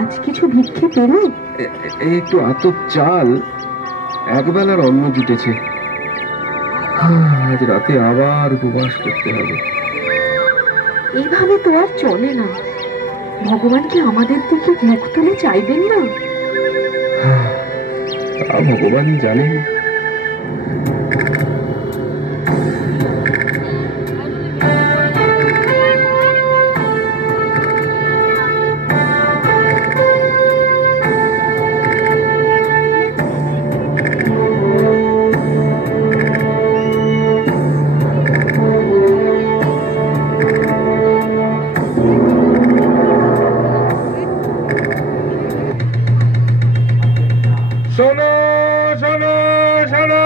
আজ কিছু ভিক্ষে পেল? একটু আতপ চাল, একবেলার অন্ন জুটেছে। আজ রাতে আবার উপবাস করতে হবে। এইভাবে তো আর চলে না। ভগবান কি আমাদের দিকে মুখ তুলে চাইবেন না? ভগবানই জানেন। শোনো শোনো শোনো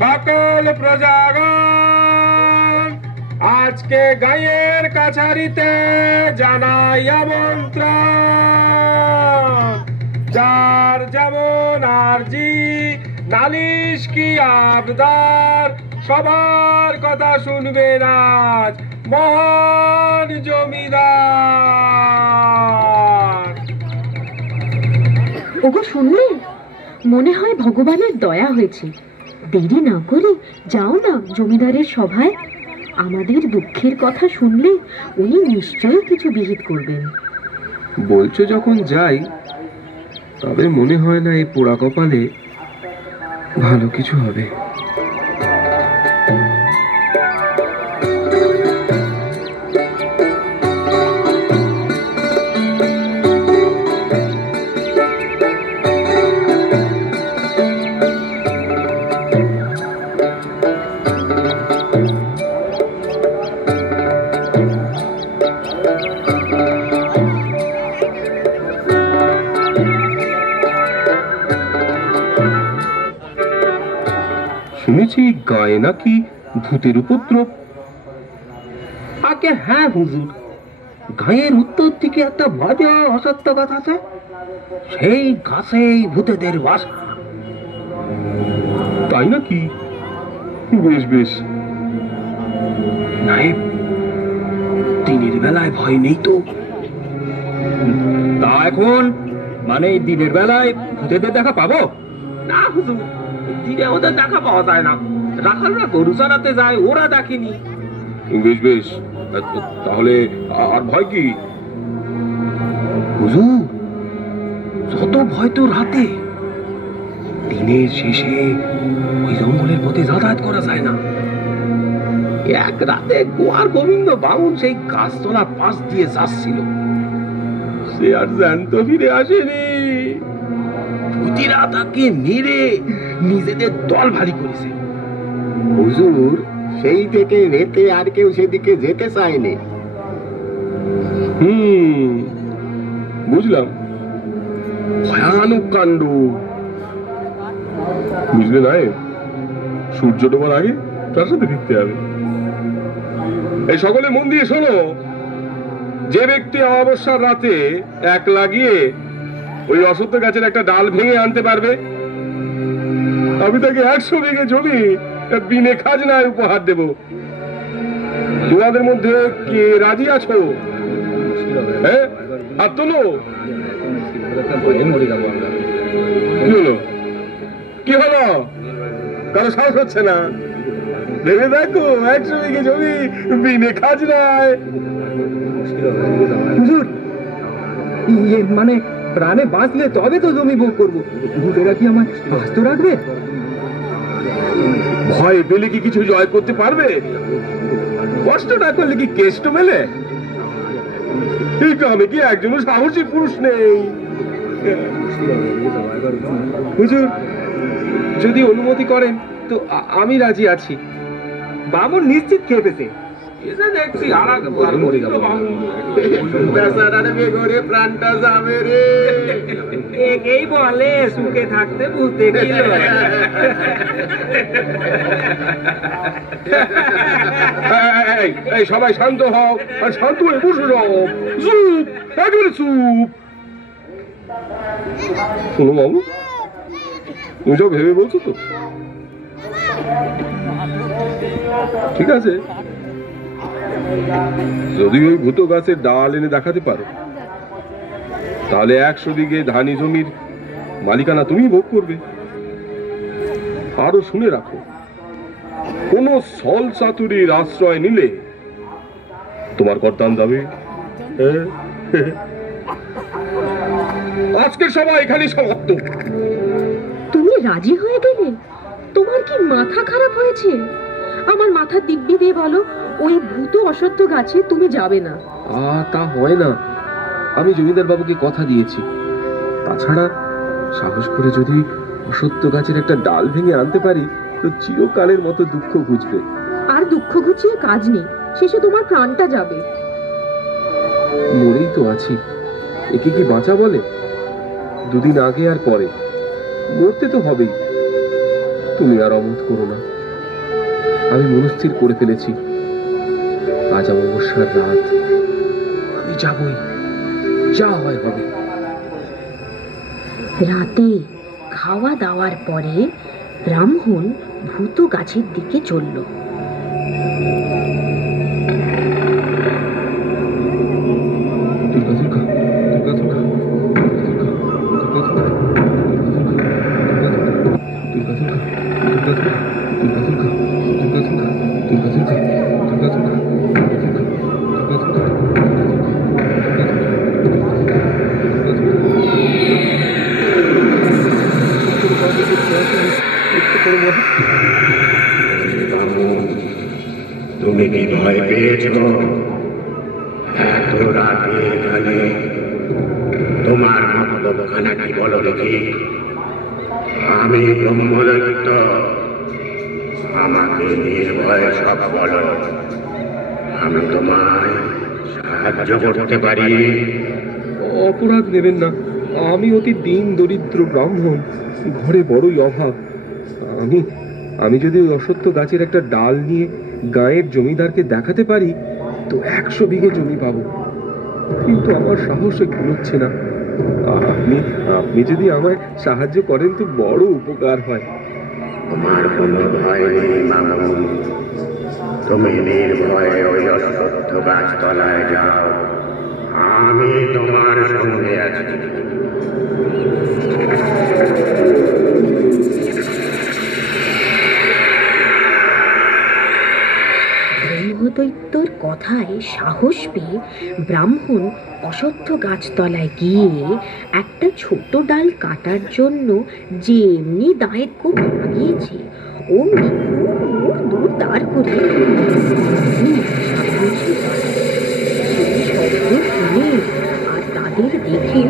সকল প্রজাগণ, আজকে গাঁয়ের কাছারিতে জানাই আমন্ত্রণ। যার যেমন আরজি, নালিশ কি আবদার, সবার কথা শুনবেন আজ মহান জমিদার। ওগো শুনলে, মনে হয় ভগবানের দয়া হয়েছে। দেরি না করে যাও না জমিদারের সভায়। আমাদের দুঃখের কথা শুনলে উনি নিশ্চয়ই কিছু বিহিত করবেন। বলছো যখন যাই, তবে মনে হয় না এই পোড়া কপালে ভালো কিছু হবে। শুনেছি গায়ে নাকি ভূতের উপদ্রব। আগে হ্যাঁ হুজুর, গাঁয়ের উত্তর দিকে একটা বাজে অসত্য গাছ আছে, সেই গাছেই ভূতেদের বাসা। তাই নাকি? বেশ বেশ। নায়েব, দিনের বেলায় ভয় নেই তো? তা এখন মানে দিনের বেলায় ভূতেদের দেখা পাবো? না হুজুর, দিনে ওদের দেখা পাওয়া যায় না। রাখালরা গরু চড়াতে যায়, ওরা দেখেনি। বেশ বেশ, তাহলে আর ভয় কি? হুজুর, যত ভয় তো রাতে। দিনের শেষে ওই জঙ্গলের পথে যাতায়াত করা যায় না। এক রাতে গোয়ার গোবিন্দ বাউন সেই গাছতলার পাশ দিয়ে যাচ্ছিল, সে আর জ্যান্ত ফিরে আসেনি। ভূতিরা তাকে মেরে নিজেদের দল ভারী করেছে। হুজুর, সেই থেকে রেতে আর কেউ সেদিকে যেতে চায়নি। বুঝলাম, ভয়ানক কাণ্ড। বুঝলে নাই, সূর্য ডোবার আগে তার সাথে ফিরতে হবে। এই সকলে মন দিয়ে শোনো, যে ব্যক্তি অমাবস্যার রাতে একলা গিয়ে ওই অসত্য গাছের একটা ডাল ভেঙে আনতে পারবে, আমি তাকে 100 বিঘে জমি বিনে খাজনায় উপহার দেব। তোমাদের মধ্যে কে রাজি আছো? হ্যাঁ, হাত তোলো। কি হলো? কি হলো? কারো সাহস হচ্ছে না? ভেবে দেখো, 100 বিঘে জমি বিনে খাজনায়। হুজুর, মানে প্রাণে বাঁচলে তবে তো জমি ভোগ করবো। ভূতেরা কি আমার আস্ত রাখবে? ভয় পেলে কি কিছু জয় করতে পারবে? কষ্ট না করলে কি কেষ্ট মেলে? এই গ্রামে কি একজনও সাহসী পুরুষ নেই? হুজুর, যদি অনুমতি করেন তো আমি রাজি আছি। বামন নিশ্চিত খেপেছে। দেখছি প্রাণটা যাবে রে। এই বলে সুখে থাকতে বুঝতে এই সবাই শান্ত হও, আর শান্ত হয়ে বসে যাও। চুপ, একেবারে চুপ। শোনো বাবু, তুমি সব ভেবে বলছো তো? ঠিক আছে, যদি ওই ভূত গাছের ডাল এনে দেখাতে পারো তাহলে 100 বিঘে ধানি জমির মালিকানা তুমি ভোগ করবে। আরো শুনে রাখো, কোন সল চাতুরির আশ্রয় নিলে তোমার করদান যাবে। আজকের সবাই এখানে সমাপ্ত। তুমি রাজি হয়ে গেলে? তোমার কি মাথা খারাপ হয়েছে? আমার মাথা দিব্যি দিয়ে বলো, ওই ভূত অসত্য গাছে তুমি যাবে না। তা হয় না, আমি জমিদার বাবুকে কথা দিয়েছি। তাছাড়া সাহস করে যদি অসত্য গাছের একটা ডাল ভেঙে আনতে পারি তো চিরকালের মতো দুঃখ ঘুচবে। আর দুঃখ ঘুচিয়ে কাজ নেই, শেষে তোমার প্রাণটা যাবে। মরেই তো আছি, একে কি বাঁচা বলে? দুদিন আগে আর পরে মরতে তো হবেই। তুমি আর অমত করো না, আমি মনস্থির করে ফেলেছি। আজ অমাবস্যার রাত, আমি যাবই, যা হয় হবে। রাতে খাওয়া দাওয়ার পরে ব্রাহ্মণ ভূত গাছের দিকে চলল। তুমি কি ভয় পেয়েছ? এত রাতে এখানে তোমার মতলবখানা কি বলো দেখি? আমি ব্রহ্মদত্ত, আমাকে নির্ভয়ে সব বলো, আমি তোমায় সাহায্য করতে পারি। অপরাধ নেবেন না, আমি অতি দিন দরিদ্র ব্রাহ্মণ, ঘরে বড়ই অভাব। আমি যদি ওই অসত্য গাছের একটা ডাল নিয়ে গাঁয়ের জমিদারকে দেখাতে পারি তো 100 বিঘে জমি পাবো, কিন্তু আমার সাহসে কুলোচ্ছে না। আপনি যদি আমায় সাহায্য করেন তো বড় উপকার হয়। তোমার কোনো ভয় নেই মামু, তুমি নির্ভয়ে ওই অসত্য গাছতলায় যাও, আমি তোমার সঙ্গে আছি। ব্রহ্মদৈত্যর কথায় সাহস পেয়ে ব্রাহ্মণ অসত্য গাছতলায় গিয়ে একটা ছোট ডাল কাটার জন্য যেমনি দায়ের কোপ লাগিয়েছে অমনি দূর দাঁড় করে আর তাদের দেখে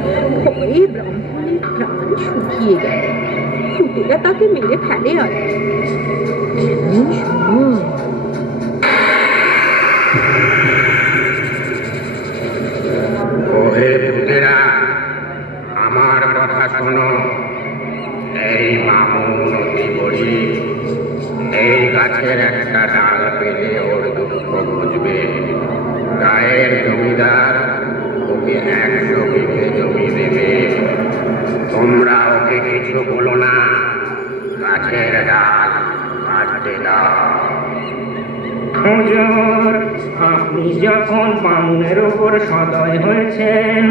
ভয়ে ব্রাহ্মণের প্রাণ শুকিয়ে গেল। ভূতেরা তাকে মেরে ফেলে আর এমন সময় ওহে ভূতেরা, আমার কথা শোনো। এই মামুন অতি গরিব, এই গাছের একটা ডাল পেলে ওর দুঃখ বুঝবে। গায়ের জমিদার ওকে 100 বিঘে জমি দেবে, তোমরা ওকে কিছু বলো না, গাছের ডাল কাটতে দাও। হুজুর, আপনি যখন বামুনের উপর সদয় হয়েছেন,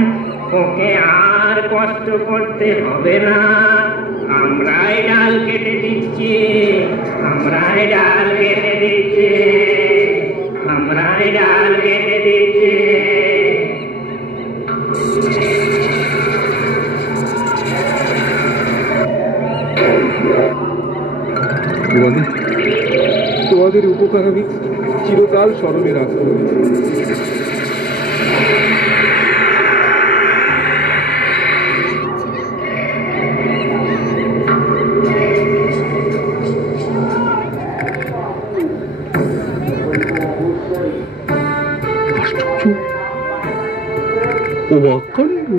ওকে আর কষ্ট করতে হবে না। আমরাই ডাল কেটে দিচ্ছি, আমরাই ডাল কেটে দিচ্ছি, আমরাই ডাল কেটে দিচ্ছি। তোমাদের উপকার আমি চিরকাল স্মরণে রাখবো। আশ্চর্য, অবাককাণ্ড।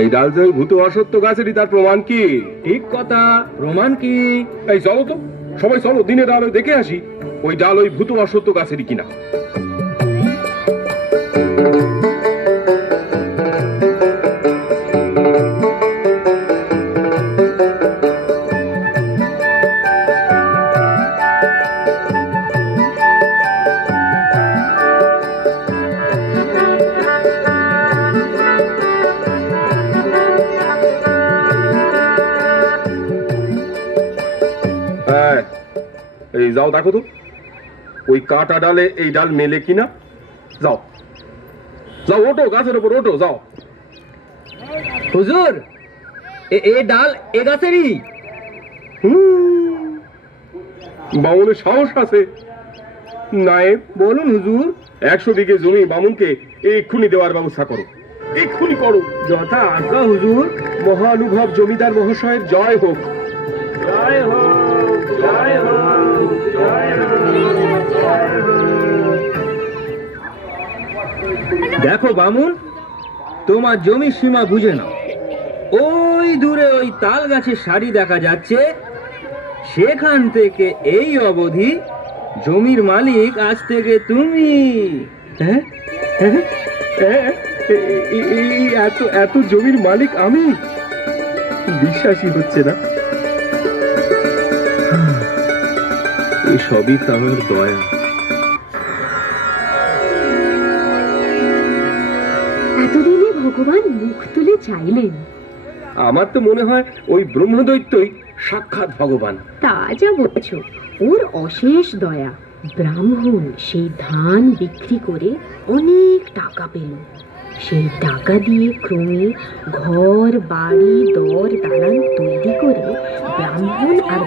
এই ডাল যে ওই ভূত অসত্য গাছেরই, তার প্রমাণ কি? ঠিক কথা, প্রমাণ কি? এই চলো তো, সবাই চলো, দিনের আলো দেখে আসি ওই ডাল ওই ভূত অসত্য গাছেরই কিনা। যাও দেখো তো ওই কাটা ডালে এই ডাল মেলে কিনা। যাও যাও, ওঠো গাছের উপর ওঠো, যাও। হুজুর, এ ডাল এ গাছেরই? বামুনের সাহস আছে। নায়েব বলুন হুজুর, 100 বিঘে জমি বামুনকে এক্ষুনি দেওয়ার ব্যবস্থা করো, এক্ষুনি করো। যথা আজ্ঞা হুজুর। মহানুভব জমিদার মহাশয়ের জয় হোক। জয় হোক, জয় হোক, জয় দেখো বামুন, তোমার জমির সীমা বুঝে নাও। ওই দূরে ওই তাল গাছের সারি দেখা যাচ্ছে, সেখান থেকে এই অবধি জমির মালিক আজ থেকে তুমি। হ্যাঁ হ্যাঁ হ্যাঁ, এত এত জমির মালিক আমি? বিশ্বাসই হচ্ছে না। এসবই তার দয়া। এতদিনে ভগবান মুখ তুলে চাইলেন। আমার তো মনে হয় ওই ব্রহ্মদৈত্যই সাক্ষাৎ ভগবান। তা যা বলছো, ওর অশেষ দয়া। ব্রাহ্মণ সেই ধান বিক্রি করে অনেক টাকা পেল। সেই টাকা দিয়ে ক্রমে ঘর বাড়ি দর দালান তৈরি করে ব্রাহ্মণ আর